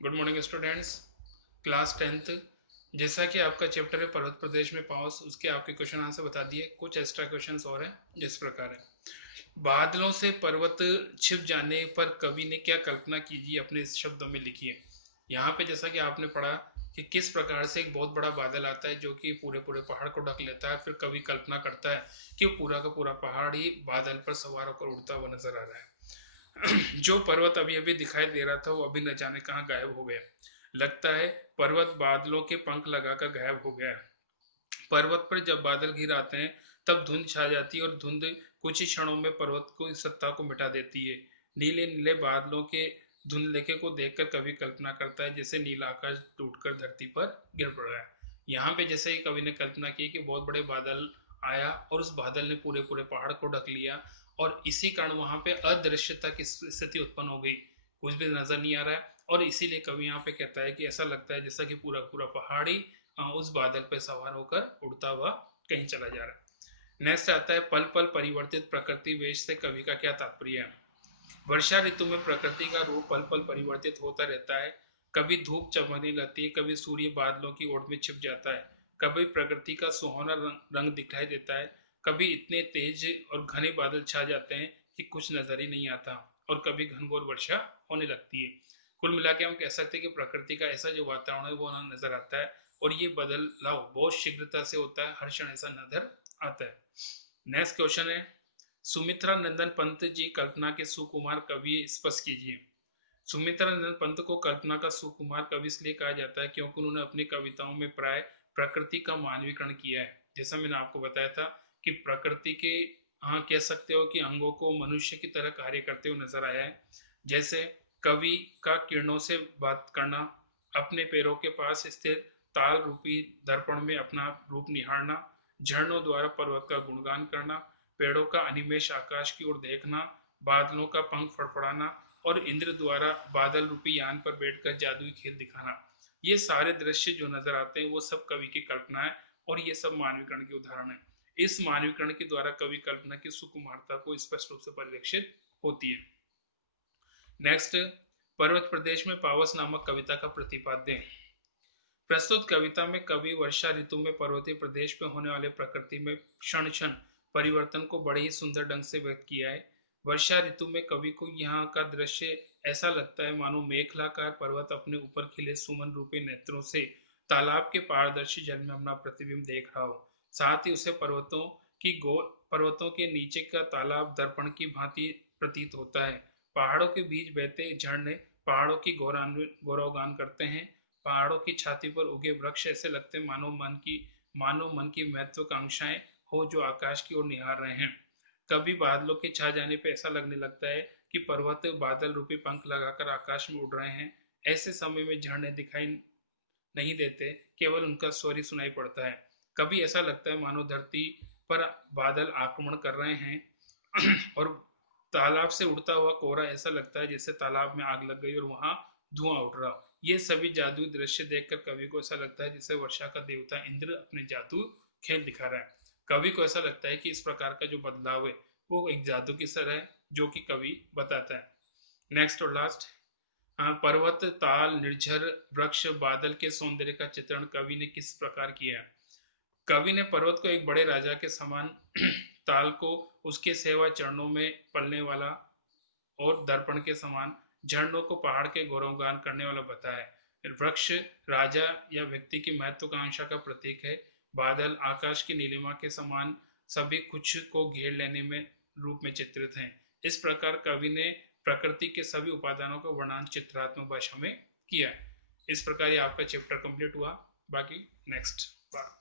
Good morning students. Class 10th। जैसा कि आपका चैप्टर है पर्वत प्रदेश में पाउस, उसके आपके क्वेश्चन आंसर बता दिए। कुछ एक्स्ट्रा क्वेश्चंस और हैं जिस प्रकार है। बादलों से पर्वत छिप जाने पर कवि ने क्या कल्पना कीजिए, अपने इस शब्दों में लिखिए। यहाँ पे जैसा कि आपने पढ़ा कि किस प्रकार से एक बहुत बड़ा बादल आता है जो कि पूरे पूरे पहाड़ को ढक लेता है, फिर कवि कल्पना करता है कि पूरा का पूरा पहाड़ ही बादल पर सवार होकर उड़ता हुआ नजर आ रहा है। जो पर्वत अभी अभी दिखाई दे रहा था वो अभी न जाने कहाँ गायब हो गया। लगता है पर्वत बादलों के पंख लगाकर गायब हो गया है। पर्वत पर जब बादल घिर आते हैं तब धुंध छा जाती है और धुंध कुछ ही क्षणों में पर्वत को इस सत्ता को मिटा देती है। नीले नीले बादलों के धुंधलेखे को देखकर कवि कल्पना करता है जैसे नीला आकाश टूटकर धरती पर गिर पड़ रहा है। यहाँ पे जैसे ही कवि ने कल्पना की कि बहुत बड़े बादल आया और उस बादल ने पूरे पूरे पहाड़ को ढक लिया और इसी कारण वहां पे अदृश्यता की स्थिति उत्पन्न हो गई। कुछ भी नजर नहीं आ रहा है और इसीलिए कवि यहाँ पे कहता है कि ऐसा लगता है जैसा कि पूरा पूरा पहाड़ ही उस बादल पे सवार होकर उड़ता हुआ कहीं चला जा रहा है। नेक्स्ट आता है पल पल परिवर्तित प्रकृति वेश से कवि का क्या तात्पर्य है। वर्षा ऋतु में प्रकृति का रूप पल पल परिवर्तित होता रहता है। कभी धूप चमकने लगती है, कभी सूर्य बादलों की ओट में छिप जाता है, कभी प्रकृति का सुहावना रंग दिखाई देता है, कभी इतने तेज और घने बादल छा जाते हैं कि कुछ नजर ही नहीं आता, और कभी घनघोर वर्षा होने लगती है। कुल मिला के हम कह सकते हैं कि प्रकृति का ऐसा जो वातावरण है वो नजर आता है और ये बदलाव बहुत शीघ्रता से होता है, हर क्षण ऐसा नजर आता है। नेक्स्ट क्वेश्चन है, सुमित्रा नंदन पंत जी कल्पना के सुकुमार कवि स्पष्ट कीजिए। सुमित्रा नंदन पंत को कल्पना का सुकुमार कवि इसलिए कहा जाता है क्योंकि उन्होंने अपनी कविताओं में प्राय प्रकृति का मानवीकरण किया है। जैसा मैंने आपको बताया था कि प्रकृति के, हाँ कह सकते हो कि अंगों को मनुष्य की तरह कार्य करते हुए नजर आया है। जैसे कवि का किरणों से बात करना, अपने पैरों के पास स्थित ताल रूपी दर्पण में अपना रूप निहारना, झरनों द्वारा पर्वत का गुणगान करना, पेड़ों का अनिमेष आकाश की ओर देखना, बादलों का पंख फड़फड़ाना और इंद्र द्वारा बादल रूपी यान पर बैठकर जादुई खेल दिखाना। ये सारे दृश्य जो नजर आते हैं वो सब कवि की कल्पना है और ये सब मानवीकरण के उदाहरण है। इस मानवीकरण के द्वारा कवि कल्पना की सुकुमारता को स्पष्ट रूप से परिलक्षित होती है। नेक्स्ट, पर्वत प्रदेश में पावस नामक कविता का प्रतिपाद्य। प्रस्तुत कविता में कवि वर्षा ऋतु में पर्वतीय प्रदेश में होने वाले प्रकृति में क्षण क्षण परिवर्तन को बड़े ही सुंदर ढंग से व्यक्त किया है। वर्षा ऋतु में कवि को यहाँ का दृश्य ऐसा लगता है मानो मेखलाकार पर्वत अपने ऊपर खिले सुमन रूपी नेत्रों से तालाब के पारदर्शी जल में अपना प्रतिबिंब देख रहा हो। साथ ही उसे पर्वतों के नीचे का तालाब दर्पण की भांति प्रतीत होता है। पहाड़ों के बीच बहते झरने पहाड़ों की गौरवगान करते हैं। पहाड़ों की छाती पर उगे वृक्ष ऐसे लगते मानो मन की महत्वाकांक्षाएं हो जो आकाश की ओर निहार रहे हैं। कभी बादलों के छा जाने पर ऐसा लगने लगता है कि पर्वत बादल रूपी पंख लगाकर आकाश में उड़ रहे हैं। ऐसे समय में झरने दिखाई नहीं देते, केवल उनका स्वर ही सुनाई पड़ता है। कभी ऐसा लगता है मानो धरती पर बादल आक्रमण कर रहे हैं और तालाब से उड़ता हुआ कोहरा ऐसा लगता है जैसे तालाब में आग लग गई और वहां धुआं उठ रहा। ये सभी जादुई दृश्य देखकर कवि को ऐसा लगता है जैसे वर्षा का देवता इंद्र अपने जादू खेल दिखा रहा है। कवि को ऐसा लगता है कि इस प्रकार का जो बदलाव है वो एक जादू की तरह है जो कि कवि बताता है। नेक्स्ट और लास्ट, हाँ, पर्वत ताल निर्झर वृक्ष बादल के सौंदर्य का चित्रण कवि ने किस प्रकार किया है। कवि ने पर्वत को एक बड़े राजा के समान ताल को उसके सेवा चरणों में पलने वाला और दर्पण के समान झरनों को पहाड़ के गौरवगान करने वाला बताया है। वृक्ष राजा या व्यक्ति की महत्वाकांक्षा का प्रतीक है। बादल आकाश की नीलिमा के समान सभी कुछ को घेर लेने में रूप में चित्रित हैं। इस प्रकार कवि ने प्रकृति के सभी उपादानों का वर्णन चित्रात्मक भाषा में किया है। इस प्रकार ये आपका चैप्टर कंप्लीट हुआ। बाकी नेक्स्ट बार।